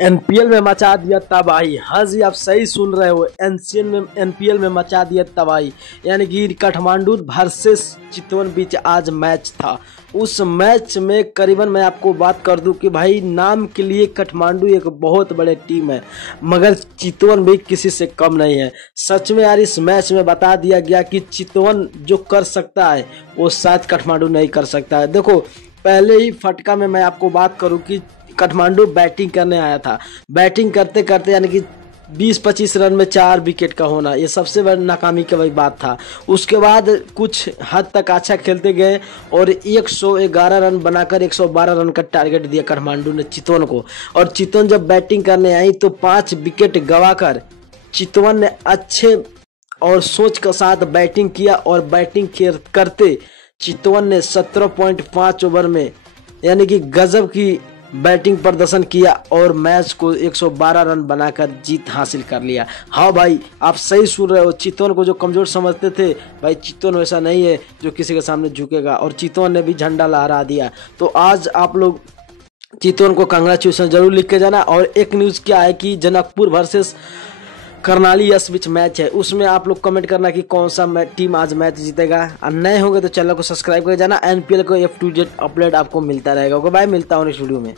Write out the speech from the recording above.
NPL में मचा दिया तबाही। हाँ जी, आप सही सुन रहे हो। एनपीएल में मचा दिया तबाही, यानी कि काठमांडू वर्सेस चितवन बीच आज मैच था। उस मैच में करीबन मैं आपको बात कर दूं कि भाई नाम के लिए काठमांडू एक बहुत बड़े टीम है, मगर चितवन भी किसी से कम नहीं है। सच में यार, इस मैच में बता दिया गया कि चितवन जो कर सकता है वो शायद काठमांडू नहीं कर सकता है। देखो, पहले ही फटका में मैं आपको बात करूं कि काठमांडू बैटिंग करने आया था। बैटिंग करते करते यानी कि 20-25 रन में 4 विकेट का होना, ये सबसे बड़ी नाकामी की वही बात था। उसके बाद कुछ हद तक अच्छा खेलते गए और 111 रन बनाकर 112 रन का टारगेट दिया काठमांडू ने चितवन को। और चितवन जब बैटिंग करने आई तो 5 विकेट गंवाकर चितवन ने अच्छे और सोच के साथ बैटिंग किया और बैटिंग करते चितवन ने 17.5 ओवर में यानी कि गजब की बैटिंग प्रदर्शन किया और मैच को 112 रन बनाकर जीत हासिल कर लिया। हाँ भाई, आप सही सुन रहे हो। चितवन को जो कमजोर समझते थे, भाई चितवन वैसा नहीं है जो किसी के सामने झुकेगा, और चितवन ने भी झंडा लहरा दिया। तो आज आप लोग चितवन को कांग्रेचुलेशन जरूर लिख के जाना। और एक न्यूज़ क्या है कि जनकपुर वर्सेस करनाली यस बीच मैच है, उसमें आप लोग कमेंट करना कि कौन सा टीम आज मैच जीतेगा। और नए होंगे तो चैनल को सब्सक्राइब कर जाना। एनपीएल को F to Z अपडेट आपको मिलता रहेगा। ओके भाई, मिलता हूँ नेक्स्ट वीडियो में।